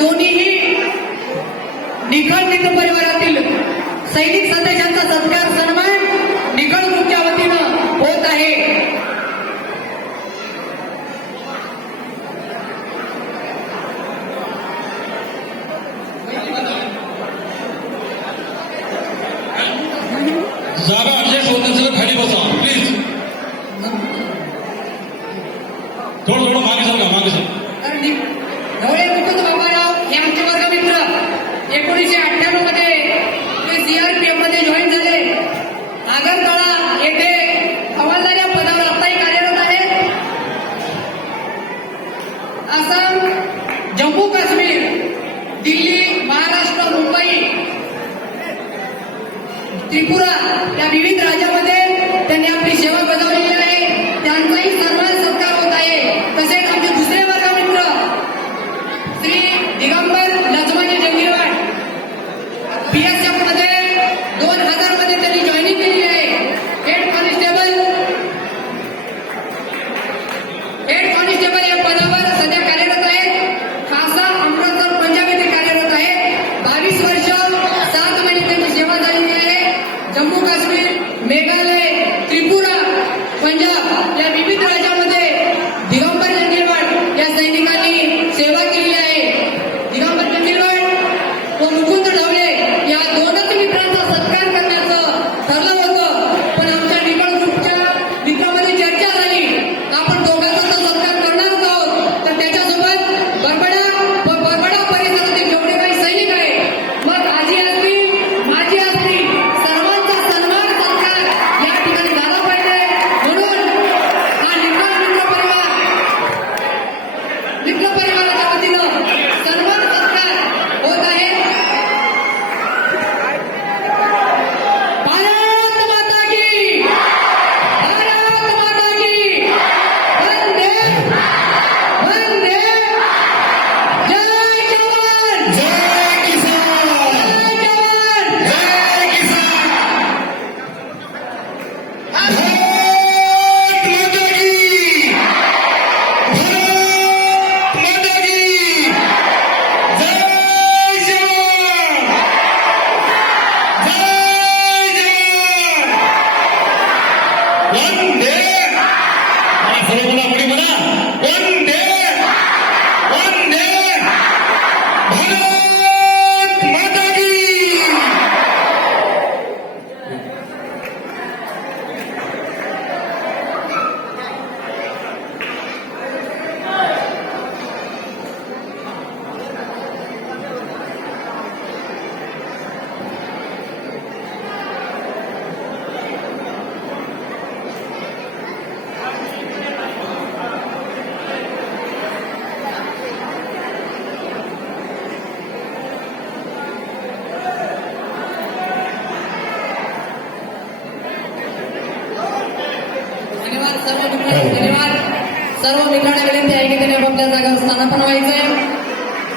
दोन्हीही निखळ मित्र परिवारातील सैनिक सदस्यांचा सत्कार सन्मान निखळ ग्रुपच्या वतीनं होत आहे। जागा ऍडजस्ट होत नसेल खाली बसा प्लीज। थोडं थोडं मागे सांगा मागे सांगा। ढवळे मुकुंद बाबाराव हे आमचे वर्गमित्र 1998 मध्ये ते सीआरपीएफ मध्ये जॉईन झाले। आगरतळा येथे हवालदार या पदावर आताही कार्यरत आहेत। आसाम, जम्मू काश्मीर, दिल्ली, महाराष्ट्र, मुंबई, त्रिपुरा या विविध राज्यामध्ये त्यांनी आपली सेवा बजावलेली आहे। त्यांचाही सन्मान सत्कार होत आहे। तसेच आमचे दुसरे वर्गमित्र श्री दिगंबर लक्ष्मण जंगीरवाड बीएसएफ मध्ये 2000 मध्ये त्यांनी जॉईनिंग केली आहे। हेड कॉन्स्टेबल या पदावर सध्या कार्यरत आहेत। खासा अमृतसर पंजाब येथे कार्यरत आहे। 22 वर्ष 7 महिने त्यांची सेवा झालेली आहे। जम्मू काश्मीर, मेघालय, त्रिपुरा, पंजाब या विविध राज्यामध्ये दिगंबर जंगीरवाड या सैनिकांनी सेवा केलेली आहे। दिगंबर जंगीरवाड व मुकुंद ढवळे या दोनच मित्रांचा सत्कार करण्याचं ठरलं होतं, पण आमच्या निखळ ग्रुपच्या मित्रांमध्ये चर्चा झाली। आपण दोघांचा सत्कार करणारच आहोत, तर त्याच्यासोबत बरबडा परिसरातील जेवढे काही सैनिक आहेत, मग आजी असतील, माजी असतील, सर्वांचा सन्मान सत्कार या ठिकाणी झाला पाहिजे। म्हणून हा निखळ मित्र परिवाराच्या वतीनं सन्मान सत्कार होत आहे। भारत माता की, भारत माता की, वंदे वंदे, जय जवान, जय किसान, जय जवान, जय किसान। भारत माता की, भारत माता की, जय जवान, जय जवान, वंदे। मला सर्व म्हणा पुढे म्हणा वंदे वंदे, भारत माता की। धन्यवाद सर्व मित्रांनो, धन्यवाद सर्व मित्रांना विनंती आहे की त्यांनी आपापल्या जागेवर स्थानापन्न व्हायचंय।